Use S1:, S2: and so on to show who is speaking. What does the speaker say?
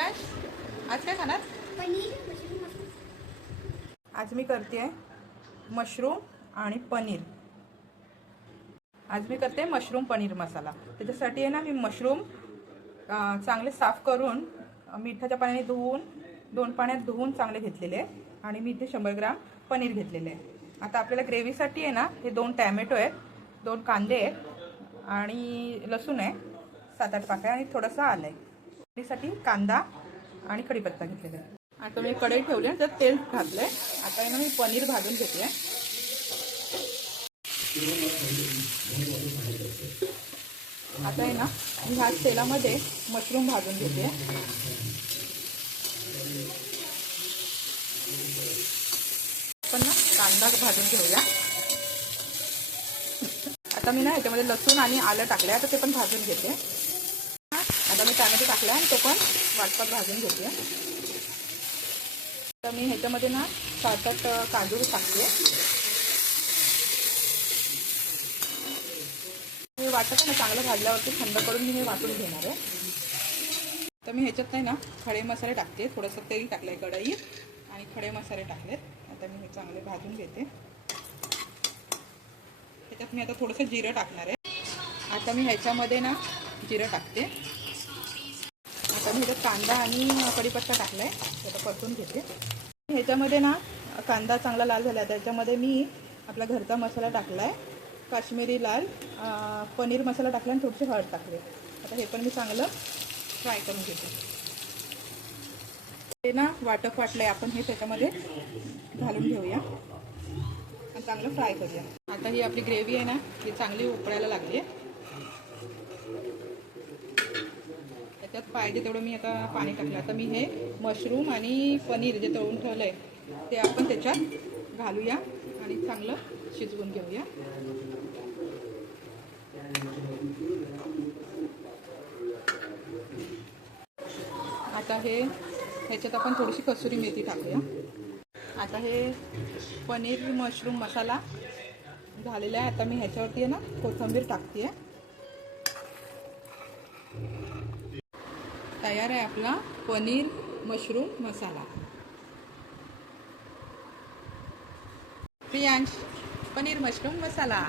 S1: आज काय खाणार?
S2: पनीर मशरूम मसाला
S1: आज मी करते मशरूम आणि पनीर. आज मी करते मशरूम पनीर मसाला. त्याच्यासाठी आहे ना मी मशरूम चांगले साफ करून मिठाच्या पाण्याने धुवून दोन पाण्यात धुवून चांगले घेतलेले आहे आणि मी इथे शंभर ग्राम पनीर घेतलेले. आहे आता आपल्याला ग्रेव्हीसाठी आहे ना हे दोन टॅमॅटो आहेत दोन कांदे आहेत आणि लसूण आहे सात आठ पाकळ्या आणि थोडंसं आलं आहे. साठी कांदा आणि कढीपत्ता घेतलेला आहे. आता मी कढई ठेवली आहे त्यात तेल घातलंय. आता आहे ना मी पनीर भाजून घेते आता आहे ना मी ह्या तेलामध्ये मशरूम भाजून घेते पण ना कांदा भाजून घेऊया. आता मी ना ह्याच्यामध्ये लसूण आणि आलं टाकलंय. आता ते पण भाजून घेते. आता मी त्यामध्ये टाकला आणि तो पण वाटपात भाजून घेते. तर मी ह्याच्यामध्ये ना सात आठ काजू टाकते. हे वाटत ना चांगलं भाजल्यावरती थंड करून मी हे वाटून घेणार आहे. तर मी ह्याच्यात नाही ना खडे मसाले टाकते थोडंसं तेल टाकलं आहे कढईत आणि खडे मसाले टाकलेत. आता मी हे चांगले भाजून घेते. ह्याच्यात मी आता थोडंसं जिरं टाकणार आहे. आता मी ह्याच्यामध्ये ना जिरं टाकते. मी ह्याच्यात कांदा आणि कढीपत्ता टाकला आहे आता परतून घेते. ह्याच्यामध्ये ना कांदा चांगला लाल झाला. त्याच्यामध्ये मी आपला घरचा मसाला टाकला आहे काश्मीरी लाल पनीर मसाला टाकला आणि थोडीशी हळद टाकले. आता हे पण मी चांगलं फ्राय करून घेते. हे ना वाटप वाटलं आहे आपण हे त्याच्यामध्ये घालून घेऊया. आणि चांगलं फ्राय करूया. आता ही आपली ग्रेव्ही आहे ना ही चांगली उकळायला लागली आहे त्याच्यात पाहिजे तेवढं मी आता पाणी टाकलं. आता मी हे मशरूम आणि पनीर जे तळून ठेवलं आहे ते आपण त्याच्यात घालूया आणि चांगलं शिजवून घेऊया. आता हे ह्याच्यात आपण थोडीशी कसुरी मेथी टाकूया. आता हे पनीर मशरूम मसाला झालेला आहे. आता मी ह्याच्यावरती आहे ना कोथिंबीर टाकते तयार आहे आपला पनीर मशरूम मसाला. प्रियांश पनीर मशरूम मसाला.